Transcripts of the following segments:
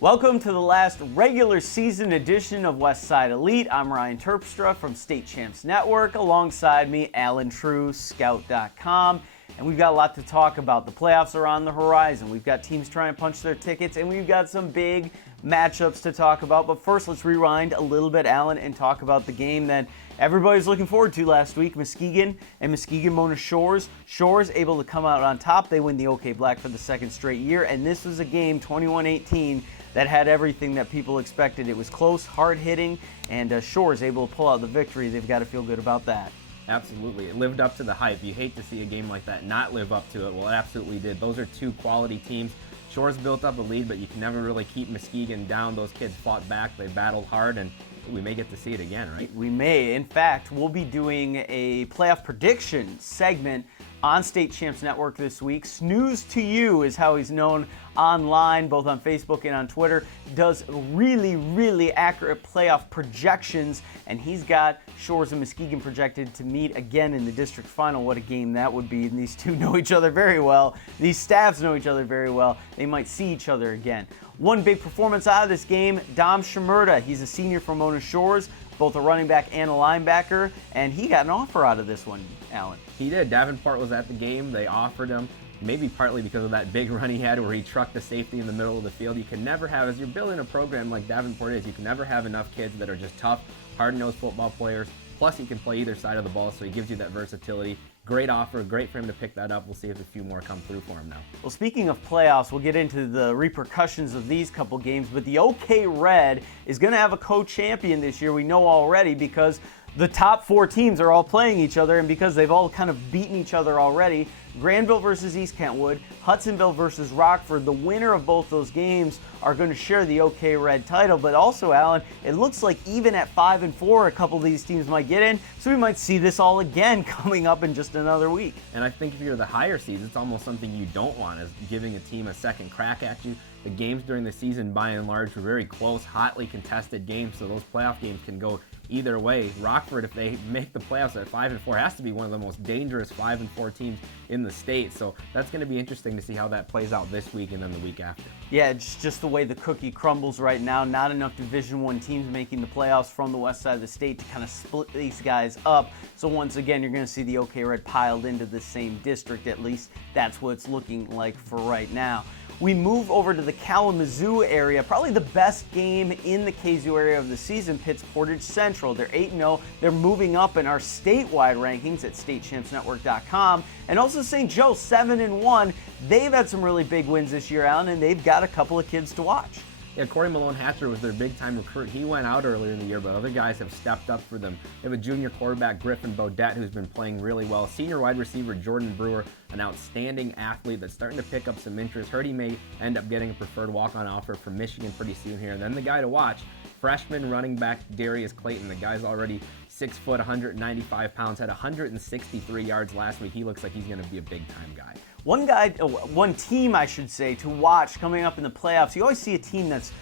Welcome to the last regular season edition of West Side Elite. I'm Ryan Terpstra from State Champs Network. Alongside me, Allen Trieu, Scout.com. And we've got a lot to talk about. The playoffs are on the horizon. We've got teams trying to punch their tickets, and we've got some big matchups to talk about. But first, let's rewind a little bit, Allen, and talk about the game that everybody's looking forward to last week, Muskegon and Muskegon-Mona Shores. Shores able to come out on top. They win the OK Black for the second straight year, and this was a game, 21-18, that had everything that people expected. It was close, hard-hitting, and Shores able to pull out the victory. They've got to feel good about that. Absolutely. It lived up to the hype. You hate to see a game like that not live up to it. Well, it absolutely did. Those are two quality teams. Shores built up a lead, but you can never really keep Muskegon down. Those kids fought back. They battled hard, and we may get to see it again, right? We may. In fact, we'll be doing a playoff prediction segment on State Champs Network this week. Snooze to You is how he's known online, both on Facebook and on Twitter. Does really, really accurate playoff projections, and he's got Shores and Muskegon projected to meet again in the district final. What a game that would be. And these two know each other very well. These staffs know each other very well. They might see each other again. One big performance out of this game, Dom Shimerda. He's a senior from Mona Shores, both a running back and a linebacker, and he got an offer out of this one, Allen. He did. Davenport was at the game. They offered him, maybe partly because of that big run he had where he trucked the safety in the middle of the field. You can never have, as you're building a program like Davenport is, you can never have enough kids that are just tough, hard-nosed football players. Plus, he can play either side of the ball, so he gives you that versatility. Great offer, great for him to pick that up. We'll see if a few more come through for him now. Well, speaking of playoffs, we'll get into the repercussions of these couple games, but the OK Red is going to have a co-champion this year. We know already because the top four teams are all playing each other, and because they've all kind of beaten each other already. Granville versus East Kentwood, Hudsonville versus Rockford. The winner of both those games are going to share the OK Red title. But also, Allen, it looks like even at 5-4, a couple of these teams might get in. So we might see this all again coming up in just another week. And I think if you're the higher seeds, it's almost something you don't want, is giving a team a second crack at you. The games during the season, by and large, were very close, hotly contested games, so those playoff games can go either way. Rockford, if they make the playoffs at 5-4, has to be one of the most dangerous 5-4 teams in the state. So that's going to be interesting to see how that plays out this week and then the week after. Yeah, it's just the way the cookie crumbles right now. Not enough Division I teams making the playoffs from the west side of the state to kind of split these guys up. So once again, you're going to see the OK Red piled into the same district. At least that's what it's looking like for right now. We move over to the Kalamazoo area, probably the best game in the KZoo area of the season, Pitt's Portage Central. They're 8-0. They're moving up in our statewide rankings at statechampsnetwork.com. And also St. Joe, 7-1. They've had some really big wins this year, Allen, and they've got a couple of kids to watch. Yeah, Corey Malone-Hatcher was their big-time recruit. He went out earlier in the year, but other guys have stepped up for them. They have a junior quarterback, Griffin Bodette, who's been playing really well. Senior wide receiver, Jordan Brewer, an outstanding athlete that's starting to pick up some interest. Heard he may end up getting a preferred walk-on offer from Michigan pretty soon here. And then the guy to watch, freshman running back Darius Clayton. The guy's already 6 foot, 195 pounds, had 163 yards last week. He looks like he's going to be a big-time guy. One team, I should say, to watch coming up in the playoffs. You always see a team that's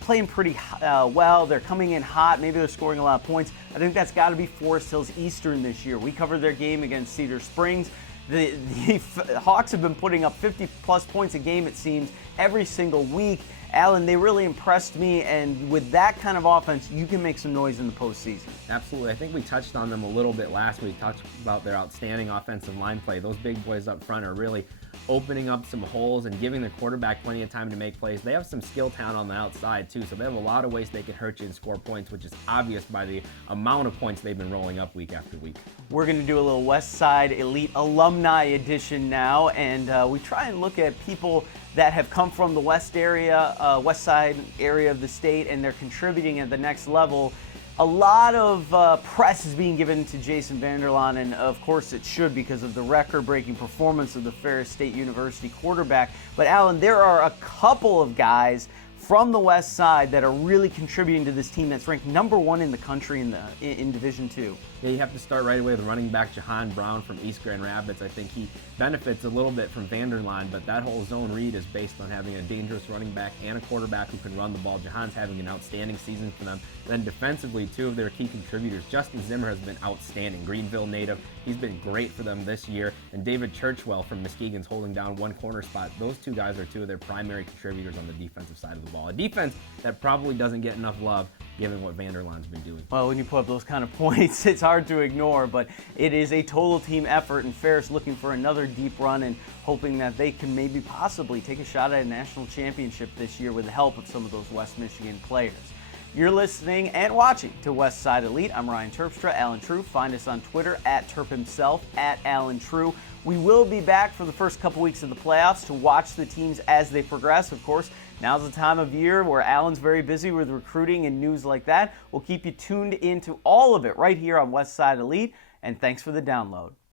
playing pretty well. They're coming in hot. Maybe they're scoring a lot of points. I think that's got to be Forest Hills Eastern this year. We covered their game against Cedar Springs. The Hawks have been putting up 50-plus points a game, it seems, every single week. Allen, they really impressed me, and with that kind of offense, you can make some noise in the postseason. Absolutely. I think we touched on them a little bit last week, talked about their outstanding offensive line play. Those big boys up front are really opening up some holes and giving their quarterback plenty of time to make plays. They have some skill talent on the outside, too, so they have a lot of ways they can hurt you and score points, which is obvious by the amount of points they've been rolling up week after week. We're going to do a little West Side Elite Alumni Edition now, and we try and look at people that have come from the west side area of the state, and they're contributing at the next level. A lot of press is being given to Jason Vanderlaan, and of course it should because of the record-breaking performance of the Ferris State University quarterback. But Allen, there are a couple of guys from the west side that are really contributing to this team that's ranked number 1 in the country in Division II. Yeah, you have to start right away with running back Jahan Brown from East Grand Rapids. I think he benefits a little bit from Vanderlaan, but that whole zone read is based on having a dangerous running back and a quarterback who can run the ball. Jahan's having an outstanding season for them. Then defensively, 2 of their key contributors. Justin Zimmer has been outstanding. Greenville native. He's been great for them this year. And David Churchwell from Muskegon's holding down 1 corner spot. Those 2 guys are 2 of their primary contributors on the defensive side of the ball. A defense that probably doesn't get enough love given what Vanderlaan's been doing. Well, when you put up those kind of points, it's hard to ignore, but it is a total team effort, and Ferris looking for another deep run and hoping that they can maybe possibly take a shot at a national championship this year with the help of some of those West Michigan players. You're listening and watching to West Side Elite. I'm Ryan Terpstra, Allen Trieu. Find us on Twitter at Terp himself, at Allen Trieu. We will be back for the first couple weeks of the playoffs to watch the teams as they progress. Of course, now's the time of year where Allen's very busy with recruiting and news like that. We'll keep you tuned into all of it right here on West Side Elite, and thanks for the download.